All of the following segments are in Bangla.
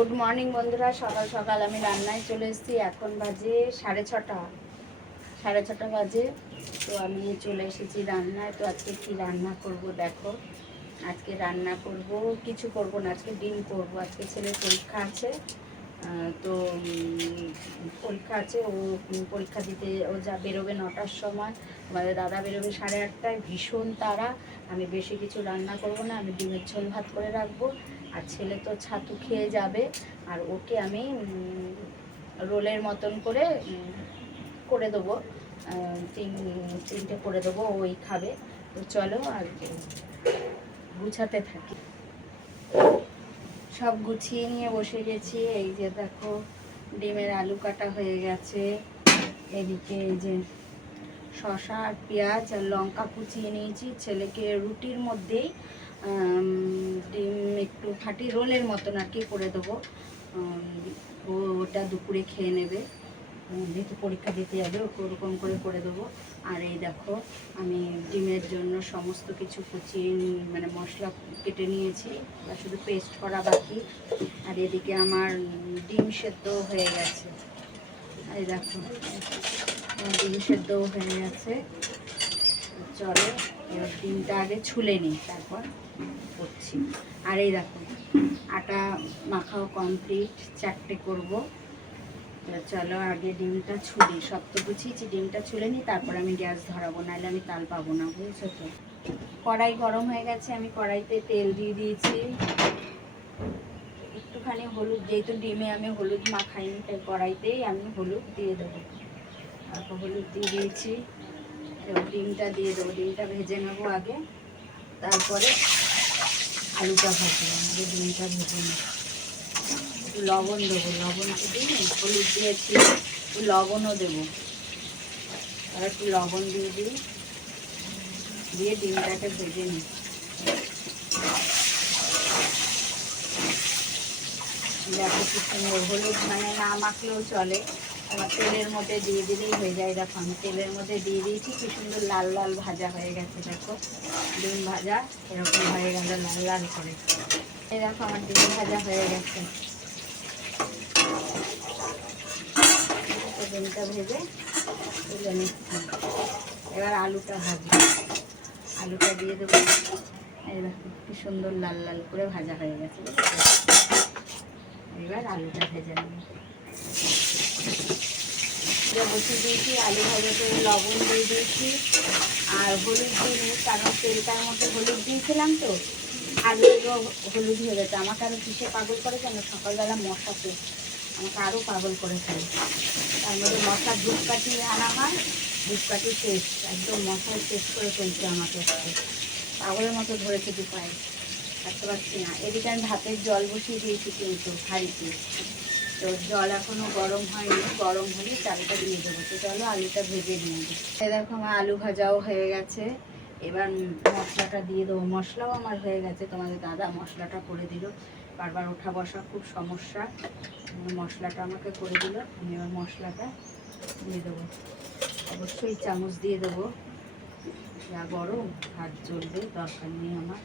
গুড মর্নিং বন্ধুরা। সকাল সকাল আমি রান্নায় চলে এসেছি। এখন বাজে সাড়ে ছটা। সাড়ে ছটা বাজে। তো আমি চলে এসেছি রান্নায়। তো আজকে কি রান্না করব দেখো। আজকে রান্না করব, কিছু করব না। আজকে ডিম করব। আজকে ছেলের পরীক্ষা আছে। তো পরীক্ষা আছে। ও পরীক্ষা দিতে, ও যা বেরোবে নটার সময়। আমাদের দাদা বেরোবে সাড়ে আটটায়। ভীষণ তারা আমি বেশি কিছু রান্না করব না। আমি ডিমের ঝোল ভাত করে রাখব। আর ছেলে তো ছাতু খেয়ে যাবে, আর ওকে আমি রোলের মতন করে করে দেবো তিন, তিনটে করে দেবো ওই খাবে। তো চলো আর গুছাতে থাকি। সব গুছিয়ে নিয়ে বসে গেছি, এই যে দেখো, ডিমের আলু কাটা হয়ে গেছে। এদিকে এই যে শসা আর পেঁয়াজ আর লঙ্কা কুচিয়ে নিয়েছি। ছেলেকে রুটির মধ্যেই ডিম একটু ফাটি রোলের মতন আর কি করে দেবো। ও ওটা দুপুরে খেয়ে নেবে। যেহেতু পরীক্ষা দিতে যাবে ওরকম করে করে দেবো। আর এই দেখো, আমি ডিমের জন্য সমস্ত কিছু কুচিয়ে মানে মশলা কেটে নিয়েছি বা শুধু পেস্ট করা বাকি। আর এদিকে আমার ডিম সেদ্ধ হয়ে গেছে। এই দেখো ডিম সেদ্ধও হয়ে গেছে। চলো, এবার ডিমটা আগে ছুলে নিই তারপর। করছি। আর এই দেখো, আটা মাখাও কমপ্লিট চারটে করব। চলো আগে ডিমটা ছুলি সব তো গুছিয়েছি ডিমটা ছুলে নিই তারপর আমি গ্যাস ধরাবো, নাহলে আমি তাল পাবো না, বুঝছ তো? কড়াই গরম হয়ে গেছে, আমি কড়াইতে তেল দিয়ে দিয়েছি। একটুখানি হলুদ, যেহেতু ডিমে আমি হলুদ মাখাইনি, তাই কড়াইতেই আমি হলুদ দিয়ে দেবো। তারপর হলুদ দিয়ে দিয়েছি ডিমটা দিয়ে দেবো, ডিমটা ভেজে নেব আগে। তারপরে আলুটা ভাজবো আগে ডিমটা ভেজে নেব। লবণ দেবো, লবণ তো দিই হলুদ দিয়েছি একটু লবণও দেবো। আর একটু লবণ দিয়ে দিই দিয়ে ডিমটাকে ভেজে নিই দেখো কি সুন্দর হলুদ মানে না মাখলেও চলে। আমার তেলের মধ্যে দিয়ে দিলেই হয়ে যায়। দেখো, আমি তেলের মধ্যে দিয়ে দিয়েছি, কি সুন্দর লাল লাল ভাজা হয়ে গেছে, দেখো। ডিম ভাজা, এরকম হয়ে গেল লাল লাল করে। এই দেখো, আমার ডিম ভাজা হয়ে গেছে। ডিমটা ভেজে তুলে নিচ্ছি। এবার আলুটা ভাজি আলুটা দিয়ে দেবো। এই দেখো, কি সুন্দর লাল লাল করে ভাজা হয়ে গেছে। এবার আলুটা ভেজে নেব। বসিয়ে দিয়েছি, আলু ভাজাতে লবণ দিয়ে দিয়েছি। আর হলুদ দিয়ে কারণ তেলটার মধ্যে হলুদ দিয়েছিলাম তো। আলুগুলো হলুদ হয়ে গেছে। আমাকে আরও কিসে পাগল করে কেন? সকালবেলা মশাতে আমাকে আরও পাগল করে ফেলে তার মধ্যে মশার ধূপকাঠি আনা হয়, ধূপকাঠি শেষ। একদম মশায় শেষ করে ফেলছে আমাকে। পাগলের মতো ধরেছে দু পায়ে। থাকতে পারছি না। এদিকে আমি ভাতের জল বসিয়ে দিয়েছি কিন্তু হাঁড়িতে তো জল এখনও গরম হয়নি, গরম হলে চালটা দিয়ে দেবো। তো চলো আলুটা ভেজে নিয়ে এই দেখো আমার আলু ভাজাও হয়ে গেছে। এবার মশলাটা দিয়ে দেবো। মশলাও আমার হয়ে গেছে। তোমাদের দাদা মশলাটা করে দিল। বারবার ওঠা বসা খুব সমস্যা। মশলাটা আমাকে করে দিল। আমি এবার মশলাটা দিয়ে দেবো। অবশ্যই চামচ দিয়ে দেবো। যা গরম, হাত জ্বলবে, দরকার নেই আমার।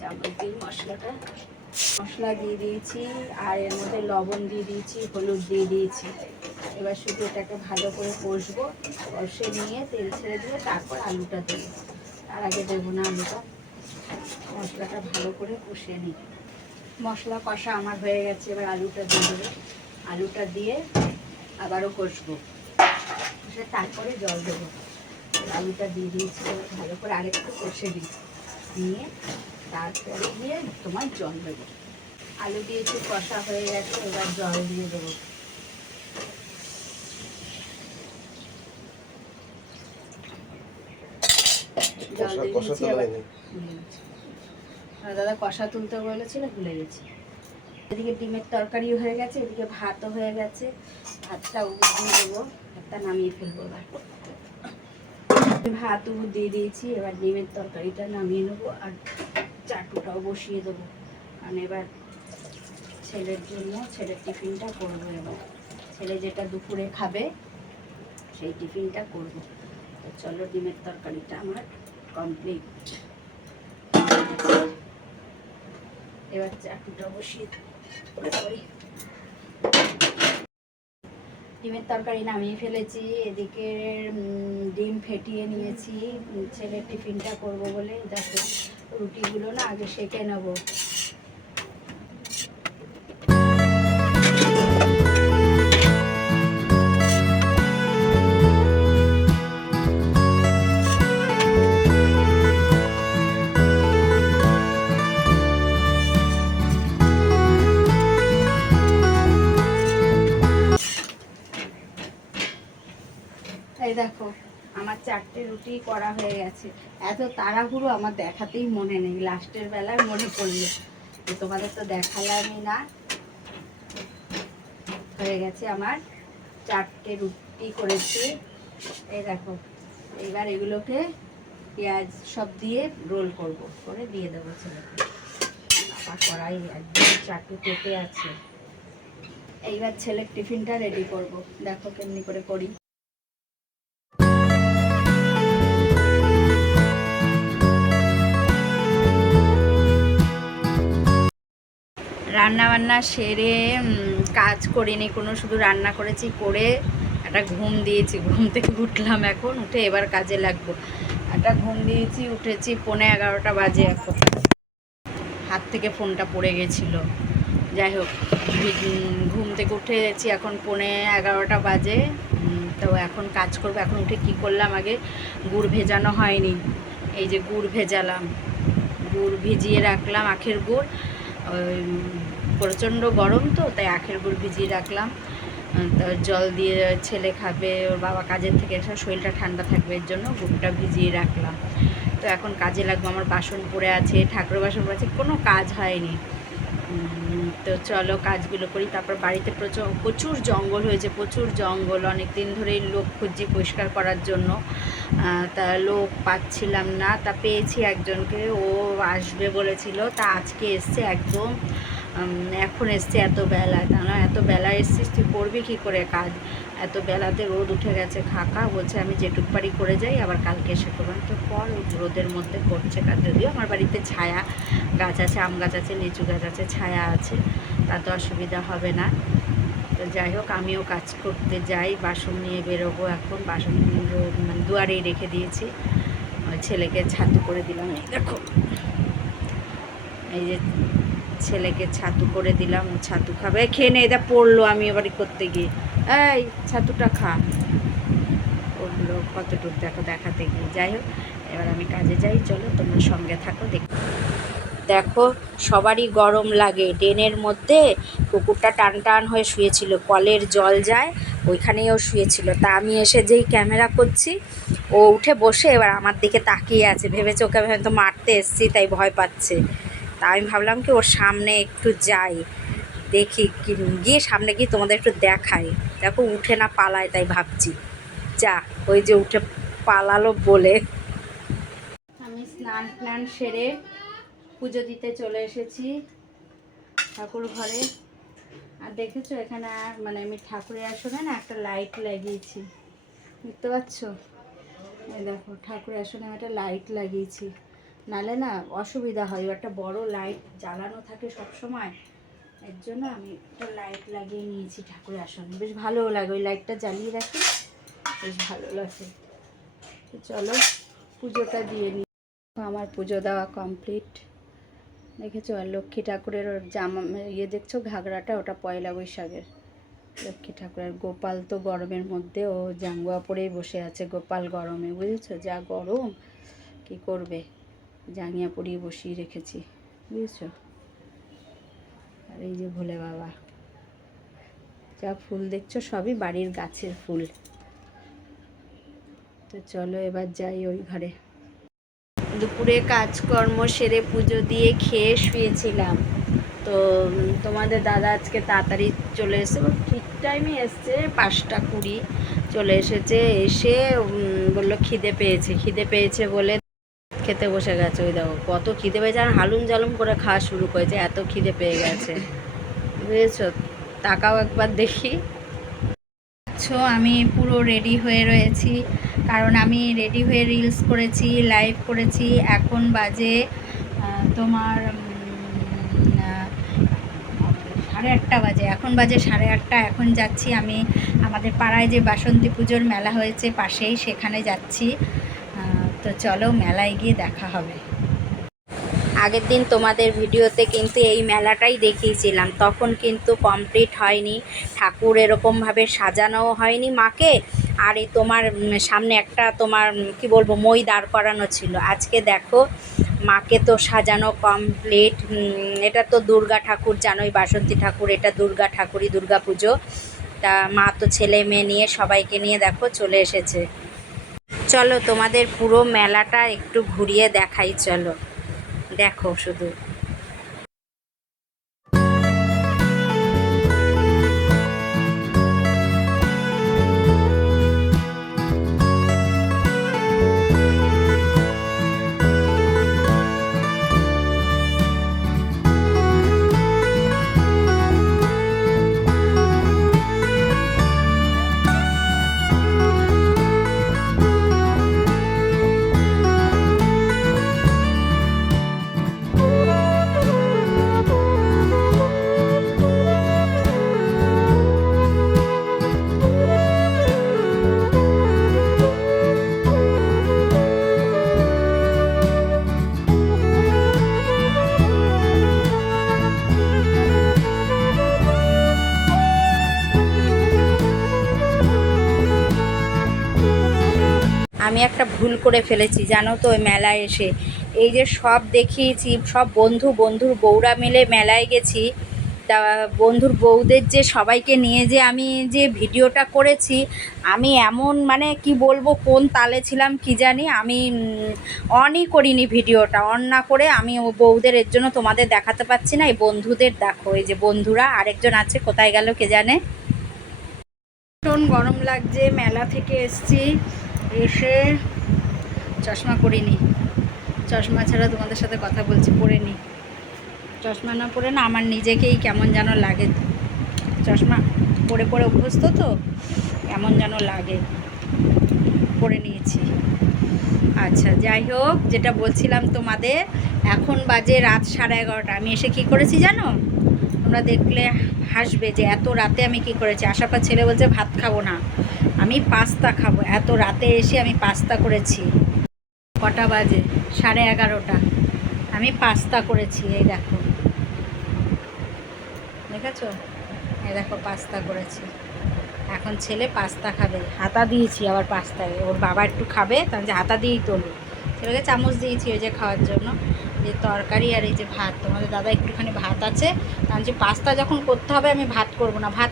চামচ দিয়ে মশলাটা মশলা দিয়ে দিয়েছি, আর এর মধ্যে লবণ দিয়ে দিয়েছি, হলুদ দিয়ে দিয়েছি। এবার শুধু এটাকে ভালো করে কষবো, কষে নিয়ে তেল ছেড়ে দিয়ে তারপর আলুটা দেবো। তার আগে দেবো না আলুটা, মশলাটা ভালো করে কষে নিই। মশলা কষা আমার হয়ে গেছে, এবার আলুটা দিয়ে দেবো। আলুটা দিয়ে আবারও কষবো। কষে তারপরে জল দেবো। আলুটা দিয়ে দিয়েছি, ভালো করে আরেকটু কষে দিই দিয়ে তারপরে দিয়ে তোমার জল দেবো। আলু দিয়েছি কষা হয়ে গেছে এবার জল দিয়ে দেবো। দিয়ে দাদা কষা তুলতে বলেছিল ভুলে গেছি। এদিকে ডিমের তরকারিও হয়ে গেছে এদিকে ভাতও হয়ে গেছে। ভাতটা দিয়ে দেবো ভাতটা নামিয়ে ফেলব এবার। ভাত উবু দিয়ে দিয়েছি এবার ডিমের তরকারিটা নামিয়ে নেব আর চাটুটাও বসিয়ে দেবো। কারণ এবার ছেলের জন্য, ছেলের টিফিনটা করব এবার। ছেলে যেটা দুপুরে খাবে, সেই টিফিনটা করব। তো চলো ডিমের তরকারিটা আমার কমপ্লিট এবার চাটুটা বসিয়ে দেবো। ডিমের তরকারি নামিয়ে ফেলেছি, এদিকে ডিম ফেটিয়ে নিয়েছি ছেলের টিফিনটা করব বলে, দেখো, রুটিগুলো না আগে সেঁকে নেব। দেখো, আমার চারটে রুটি করা হয়ে গেছে। এত তাড়াহুড়ো আমার দেখাতেই মনে নেই, লাস্টের বেলায় মনে পড়ল তোমাদের তো দেখালামই না। হয়ে গেছে আমার চারটে রুটি করেছি। এই দেখো এবার এগুলোকে পেঁয়াজ সব দিয়ে রোল করব, করে দিয়ে দেবো ছেলেকে। বাবা কড়াই একদম চাটু পেতে আছে। এইবার ছেলের টিফিনটা রেডি করব, দেখো কেমনি করে করি। রান্না বান্না সেরে কাজ করিনি, কোনো শুধু রান্না করেছি, করে একটা ঘুম দিয়েছি। ঘুম থেকে উঠলাম এখন, উঠে এবার কাজে লাগবো। একটা ঘুম দিয়েছি, উঠেছি, পৌনে এগারোটা বাজে এখন। হাত থেকে ফোনটা পড়ে গেছিল। যাই হোক ঘুম থেকে উঠেছি এখন পৌনে এগারোটা বাজে। তো এখন কাজ করব। এখন উঠে কি করলাম আগে? গুড় ভেজানো হয়নি। এই যে গুড় ভেজালাম। গুড় ভিজিয়ে রাখলাম আখের গুড়। প্রচণ্ড গরম তো, তাই আখের গুড় ভিজিয়ে রাখলাম। জল দিয়ে ছেলে খাবে, ওর বাবা কাজের থেকে এসে শরীরটা ঠান্ডা থাকবে, এর জন্য গুড়টা ভিজিয়ে রাখলাম। তো এখন কাজে লাগবো, আমার বাসন পড়ে আছে ঠাকুর বাসন পড়ে আছে, কোনো কাজ হয়নি। তো চলো কাজগুলো করি। তারপর বাড়িতে প্রচুর প্রচুর জঙ্গল হয়েছে, প্রচুর জঙ্গল। অনেক দিন ধরেই লোক খুঁজছি পরিষ্কার করার জন্য। তা লোক পাচ্ছিলাম না, তা পেয়েছি একজনকে। ও আসবে বলেছিল, তা আজকে এসছে একদম। এখন এসছে এত বেলা তা না এত বেলা এসছিস, তুই করবি কী করে কাজ? এত বেলাতে রোদ উঠে গেছে, খাকা, বলছে আমি যেটুক পারি করে যাই, আবার কালকে এসে করব। তো ওই রোদের মধ্যে করছে কাজ, যদিও আমার বাড়িতে ছায়া গাছ আছে, আম গাছ আছে, লিচু গাছ আছে, ছায়া আছে তাতে অসুবিধা হবে না। তো যাই হোক, আমিও কাজ করতে যাই, বাসন নিয়ে বেরোবো এখন, বাসন মানে দুয়ারেই রেখে দিয়েছি। ছেলেকে ছাতু করে দিলাম, এই দেখো। এই যে ছেলেকে ছাতু করে দিলাম, ও ছাতু খাবে। খেয়ে নে এটা পড়ল আমি এবার করতে গিয়ে। এই, ছাতুটা খা। পড়ল কতটুকু দেখো, দেখাতে গিয়ে। যাই হোক, এবার আমি কাজে যাই, চলো তোমরা সঙ্গে থাকো, দেখ। দেখো, সবারই গরম লাগে। ড্রেনের মধ্যে কুকুরটা টান টান হয়ে শুয়েছিল, কলের জল যায় ওইখানেও শুয়েছিল। তা আমি এসে যেই ক্যামেরা করছি, ও উঠে বসে এবার আমার দিকে তাকিয়ে আছে। ভেবেছে ওকে আমি হয়তো মারতে এসছি, তাই ভয় পাচ্ছে। তা আমি ভাবলাম কি ওর সামনে একটু যাই। দেখি গিয়ে সামনে গিয়ে তোমাদের একটু দেখাই। দেখো উঠে না পালায় তাই ভাবছি। যা, ওই যে উঠে পালালো বলে। আমি স্নান টান সেরে পুজো দিতে চলে এসেছি ঠাকুর ঘরে। আর দেখেছ এখানে আর মানে আমি ঠাকুরের আসনে না একটা লাইট লাগিয়েছি। দেখতে পাচ্ছ? দেখো, ঠাকুরের আসনে একটা লাইট লাগিয়েছি। নালে না অসুবিধা হয়, একটা বড় লাইট জ্বালানো থাকে সব সময় এর জন্য আমি একটা লাইট লাগিয়ে নিয়েছি ঠাকুর আসনে। বেশ ভালোও লাগে, ওই লাইটটা জ্বালিয়ে রাখি, বেশ ভালো লাগে। তো চলো, পুজোটা দিয়ে নিই আমার পুজো দেওয়া কমপ্লিট দেখেছ, আর লক্ষ্মী ঠাকুরের ওর জামা ইয়ে দেখছ, ঘাগরাটা, ওটা পয়লা বৈশাখের। লক্ষ্মী ঠাকুরের গোপাল তো গরমের মধ্যে, ও জাঙ্গুয়া পরেই বসে আছে গোপাল গরমে, বুঝেছ? যা গরম, কি করবে? জাঙ্গিয়া পরিয়ে বসিয়ে রেখেছি, বুঝেছ? আর এই যে ভোলে বাবা, যা ফুল দেখছ সবই বাড়ির গাছের ফুল। তো চলো এবার যাই ওই ঘরে। দুপুরে কাজকর্ম সেরে পুজো দিয়ে খেয়ে শুয়েছিলাম। তো তোমাদের দাদা আজকে তাড়াতাড়ি চলে এসেছে ও ঠিক টাইমে এসছে পাঁচটা কুড়ি, চলে এসেছে, এসে বলল খিদে পেয়েছে। খিদে পেয়েছে বলে খেতে বসে গেছে, ওই দেখো, কত খিদে পেয়েছে। আর হালুম জালুম করে খাওয়া শুরু করেছে, এত খিদে পেয়ে গেছে। বুঝেছ? তাকাও একবার দেখি। আচ্ছা আমি পুরো রেডি হয়ে রয়েছি, কারণ আমি রেডি হয়ে রিলস করেছি লাইভ করেছি। এখন বাজে তোমার সাড়ে আটটা বাজে। এখন বাজে সাড়ে আটটা, এখন যাচ্ছি আমি আমাদের পাড়ায় যে বাসন্তী পুজোর মেলা হয়েছে, পাশেই সেখানে যাচ্ছি। তো চলো মেলায় গিয়ে দেখা হবে। আগের দিন তোমাদের ভিডিওতে কিন্তু এই মেলাটাই দেখিয়েছিলাম। তখন কিন্তু কমপ্লিট হয়নি। ঠাকুর এরকমভাবে সাজানোও হয়নি মাকে। আর এই তোমার সামনে একটা তোমার কি বলব, মই দাঁড় করানো ছিল। আজকে দেখো, মাকে তো সাজানো কমপ্লিট এটা তো দুর্গা ঠাকুর জানোই, বাসন্তী ঠাকুর, এটা দুর্গা ঠাকুরই দুর্গা পুজো তা মা তো ছেলে মেয়ে নিয়ে সবাইকে নিয়ে দেখো চলে এসেছে। চলো তোমাদের পুরো মেলাটা একটু ঘুরিয়ে দেখাই চলো। দেখো শুধু। আমি একটা ভুল করে ফেলেছি, জানো তো, ওই মেলায় এসে। এই যে সব দেখিয়েছি, সব বন্ধু বন্ধুর বউরা মিলে মেলায় গেছি, তা বন্ধুর বউদের যে সবাইকে নিয়ে যে আমি যে ভিডিওটা করেছি, আমি এমন মানে কি বলব, কোন তালে ছিলাম কি জানি, আমি অনই করিনি ভিডিওটা অন না করে আমি বউদের এর জন্য তোমাদের দেখাতে পাচ্ছি না, এই বন্ধুদের দেখো, এই যে বন্ধুরা, আরেকজন আছে, কোথায় গেল কে জানে? ভীষণ গরম লাগছে, মেলা থেকে এসছি। এসে চশমা করিনি চশমা ছাড়া তোমাদের সাথে কথা বলছি, পরে নি চশমা না পরে না, আমার নিজেকেই কেমন যেন লাগে। চশমা পরে পরে অভ্যস্ত তো, কেমন যেন লাগে। পরে নিয়েছি। আচ্ছা যাই হোক, যেটা বলছিলাম তোমাদের, এখন বাজে রাত সাড়ে এগারোটা। আমি এসে কি করেছি জানো? তোমরা দেখলে হাসবে যে এত রাতে আমি কি করেছি। পর ছেলে বলছে, ভাত খাব না। আমি পাস্তা খাব। এত রাতে এসে আমি পাস্তা করেছি। কটা বাজে? সাড়ে এগারোটা। আমি পাস্তা করেছি, এই দেখো। দেখেছ? এই দেখো, পাস্তা করেছি। এখন ছেলে পাস্তা খাবে। হাতা দিয়েছি আবার পাস্তায়। ওর বাবা একটু খাবে তার যে হাতা দিয়েই তোলো। ছেলেকে চামচ দিয়েছি ওই যে খাওয়ার জন্য। যে তরকারি আর এই যে ভাত। তোমাদের দাদা একটুখানি ভাত আছে। কারণ যে পাস্তা যখন করতে হবে, আমি ভাত করব না। ভাত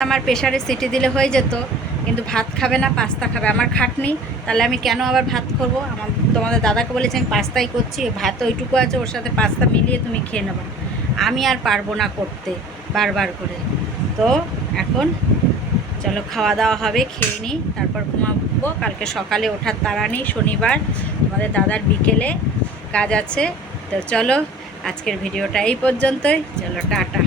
আমার প্রেশারে সিটি দিলে হয়ে যেত। কিন্তু ভাত খাবে না, পাস্তা খাবে। আমার খাটনি, তাহলে আমি কেন আবার ভাত করব? আমার, তোমাদের দাদাকে বলেছি, আমি পাস্তাই করছি ভাত ওইটুকু আছে, ওর সাথে পাস্তা মিলিয়ে তুমি খেয়ে নেবে। আমি আর পারব না করতে, বারবার করে। তো এখন চলো খাওয়া দাওয়া হবে, খেয়ে নিই, তারপর ঘুমাবো। কালকে সকালে ওঠার তাড়া নেই, শনিবার, তোমাদের দাদার বিকেলে কাজ আছে। তো চলো, আজকের ভিডিওটা এই পর্যন্তই। চলো, টাটা।